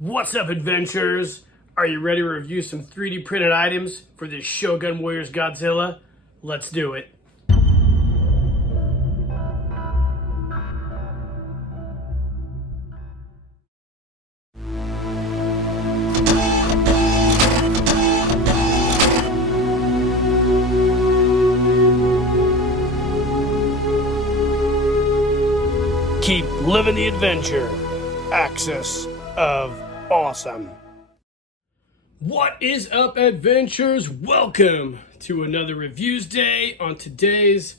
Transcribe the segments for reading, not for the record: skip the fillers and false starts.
What's up, adventurers? Are you ready to review some 3D printed items for this Shogun Warriors Godzilla? Let's do it. Keep living the adventure. Axis of Awesome. What is up, adventurers? Welcome to another Reviews Day. On today's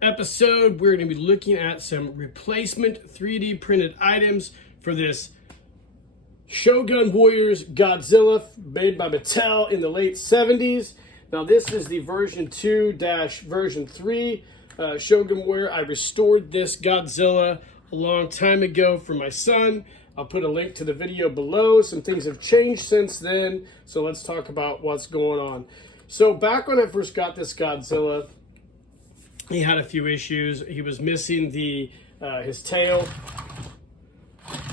episode, we're going to be looking at some replacement 3D printed items for this Shogun Warriors Godzilla made by Mattel in the late 70s. Now, this is the version 2-version 3 Shogun Warrior. I restored this Godzilla a long time ago for my son. I'll put a link to the video below. Some things have changed since then, so let's talk about what's going on. So back when I first got this Godzilla, he had a few issues. He was missing his tail.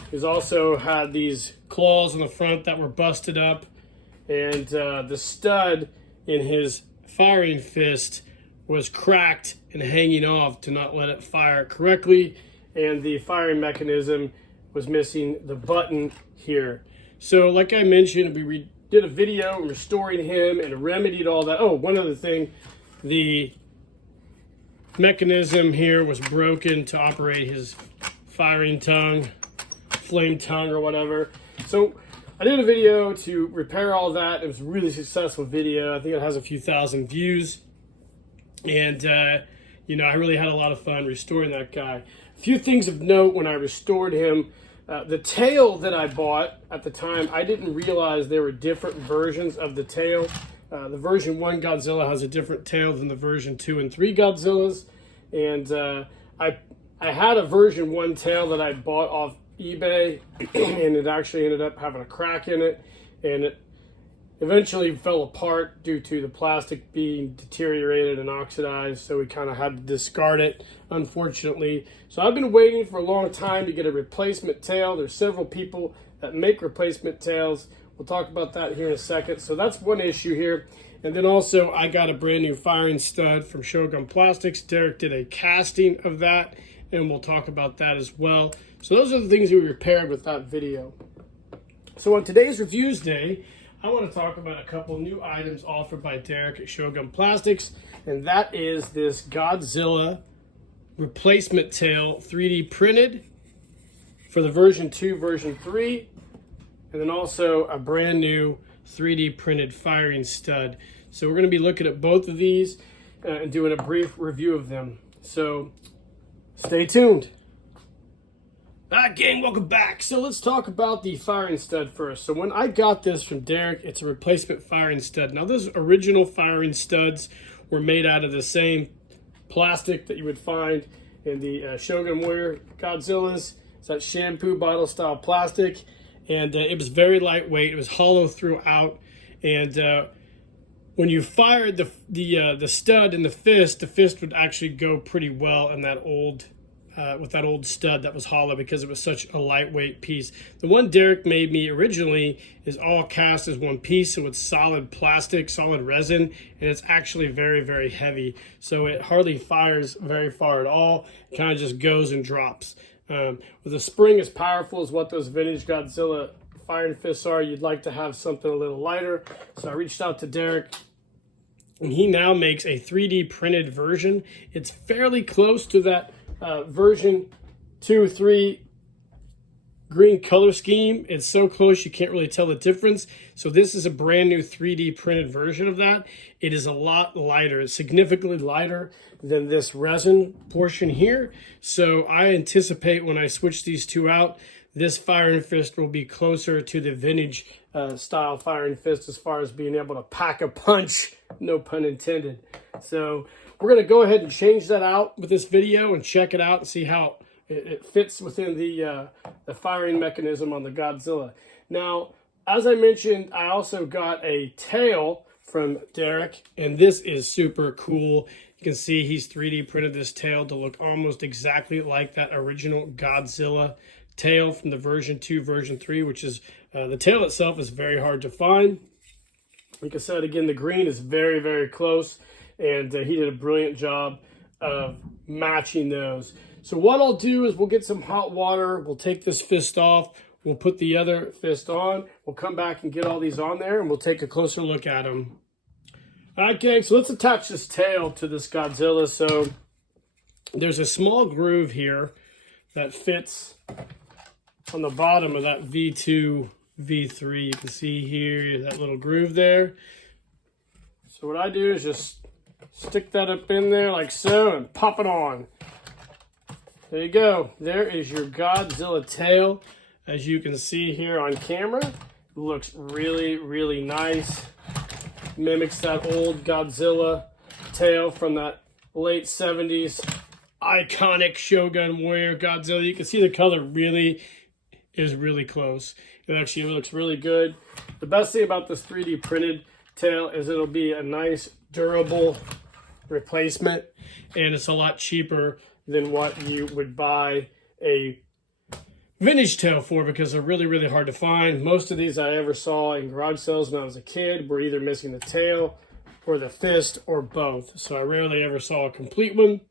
He's also had these claws on the front that were busted up, and the stud in his firing fist was cracked and hanging off to not let it fire correctly, and the firing mechanism was missing the button here. So like I mentioned, we did a video restoring him and remedied all that. Oh, one other thing, the mechanism here was broken to operate his firing tongue, flame tongue or whatever. So I did a video to repair all that. It was a really successful video. I think it has a few thousand views. And, you know, I really had a lot of fun restoring that guy. A few things of note when I restored him. The tail that I bought at the time, I didn't realize there were different versions of the tail. The version 1 Godzilla has a different tail than the version 2 and 3 Godzillas. And I had a version 1 tail that I bought off eBay, and it actually ended up having a crack in it. And it eventually fell apart due to the plastic being deteriorated and oxidized, so we kind of had to discard it, unfortunately. So I've been waiting for a long time to get a replacement tail. There's several people that make replacement tails. We'll talk about that here in a second. So that's one issue here. And then also I got a brand new firing stud from Shogun Plastics. Derek did a casting of that, and we'll talk about that as well. So those are the things we repaired with that video. So on today's Reviews Day, I want to talk about a couple new items offered by Derek at Shogun Plastics, and that is this Godzilla replacement tail 3D printed for the version 2, version 3, and then also a brand new 3D printed firing stud. So we're going to be looking at both of these and doing a brief review of them. So stay tuned. Alright, gang, welcome back. So let's talk about the firing stud first. So when I got this from Derek, it's a replacement firing stud. Now, those original firing studs were made out of the same plastic that you would find in the Shogun Warrior Godzillas. It's that shampoo bottle style plastic, and it was very lightweight. It was hollow throughout, and when you fired the stud in the fist would actually go pretty well in that old with that old stud that was hollow, because it was such a lightweight piece. The one Derek made me originally is all cast as one piece, so it's solid plastic, solid resin, and it's actually very, very heavy. So it hardly fires very far at all. It kind of just goes and drops. With a spring as powerful as what those vintage Godzilla firing fists are, you'd like to have something a little lighter. So I reached out to Derek, and he now makes a 3D printed version. It's fairly close to that version 2, 3 green color scheme. It's so close you can't really tell the difference. So this is a brand new 3D printed version of that. It is a lot lighter. It's significantly lighter than this resin portion here. So I anticipate when I switch these two out, this firing fist will be closer to the vintage style firing fist as far as being able to pack a punch, no pun intended. So we're going to go ahead and change that out with this video and check it out and see how it fits within the firing mechanism on the Godzilla. Now, as I mentioned, I also got a tail from Derek, and this is super cool. You can see he's 3D printed this tail to look almost exactly like that original Godzilla tail from the version 2, version 3, which is the tail itself is very hard to find. Like I said, again, the green is very, very close, and he did a brilliant job of matching those. So what I'll do is we'll get some hot water, we'll take this fist off, we'll put the other fist on, we'll come back and get all these on there, and we'll take a closer look at them. All right, gang, so let's attach this tail to this Godzilla. So there's a small groove here that fits on the bottom of that V2, V3. You can see here that little groove there. So what I do is just stick that up in there like so and pop it on. There you go. There is your Godzilla tail. As you can see here on camera, it looks really, really nice. Mimics that old Godzilla tail from that late 70s iconic Shogun Warrior Godzilla. You can see the color really is really close. It actually looks really good. The best thing about this 3D printed tail is it'll be a nice durable replacement, and it's a lot cheaper than what you would buy a vintage tail for, because they're really, really hard to find. Most of these I ever saw in garage sales when I was a kid were either missing the tail or the fist or both. So I rarely ever saw a complete one.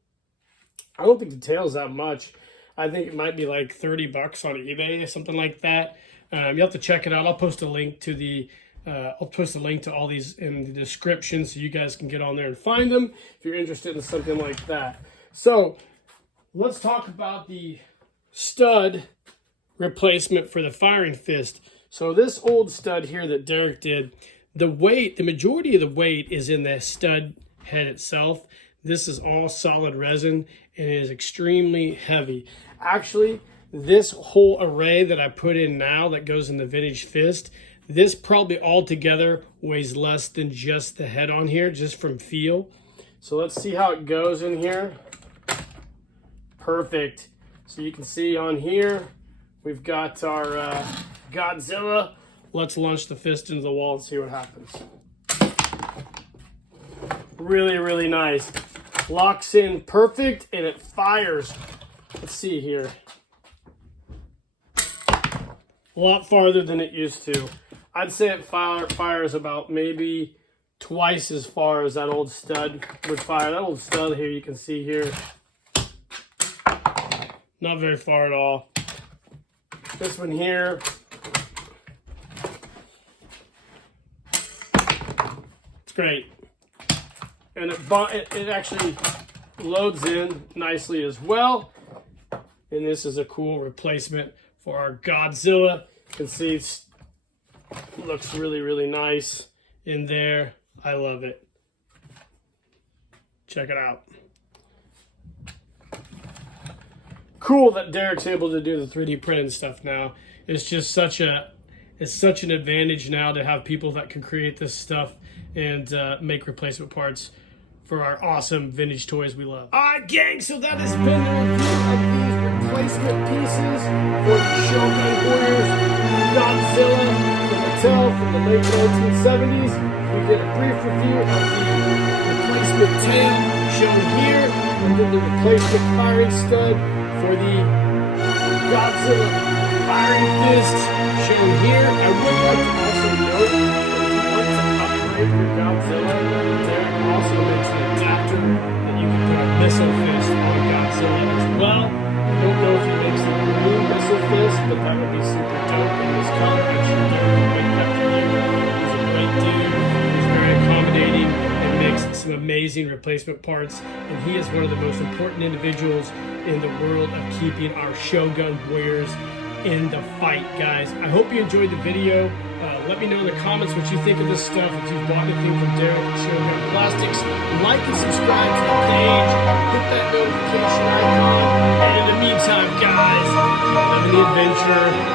I don't think the tail's that much. I think it might be like 30 bucks on eBay or something like that. You'll have to check it out. I'll post a link to the all these in the description so you guys can get on there and find them if you're interested in something like that. So let's talk about the stud replacement for the firing fist. So this old stud here that Derek did, the majority of the weight is in the stud head itself. This is all solid resin and it is extremely heavy. Actually, this whole array that I put in now that goes in the vintage fist, this probably altogether weighs less than just the head on here, just from feel. So let's see how it goes in here. Perfect. So you can see on here, we've got our Godzilla. Let's launch the fist into the wall and see what happens. Really, really nice. Locks in perfect and it fires. Let's see here. A lot farther than it used to. I'd say it fires about maybe twice as far as that old stud would fire. That old stud here, you can see here, not very far at all. This one here, it's great. And it actually loads in nicely as well. And this is a cool replacement for our Godzilla. You can see it looks really, really nice in there. I love it. Check it out. Cool that Derek's able to do the 3D printing stuff now. It's just such an advantage now to have people that can create this stuff and make replacement parts for our awesome vintage toys we love. All right, gang, so that has been the review of these replacement pieces for the Shogun Warriors Godzilla from Mattel from the late 1970s. We did a brief review of the replacement tail shown here, and then the replacement firing stud for the Godzilla firing fist shown here. I would like to also note that if you want to upgrade your Godzilla, Derek also makes an adapter that you can put a missile fist on Godzilla as well. I don't know if he makes the green missile fist, but that would be super dope in this color. I'm sure Derek can make that for you. He's a great dude. He's very accommodating and makes some amazing replacement parts. And he is one of the most important individuals in the world of keeping our Shogun Warriors in the fight, guys. I hope you enjoyed the video. Let me know in the comments what you think of this stuff. If you've bought anything from Derek at Shogun Plastics, like and subscribe to the page. Hit that notification icon. And in the meantime, guys, live in the adventure.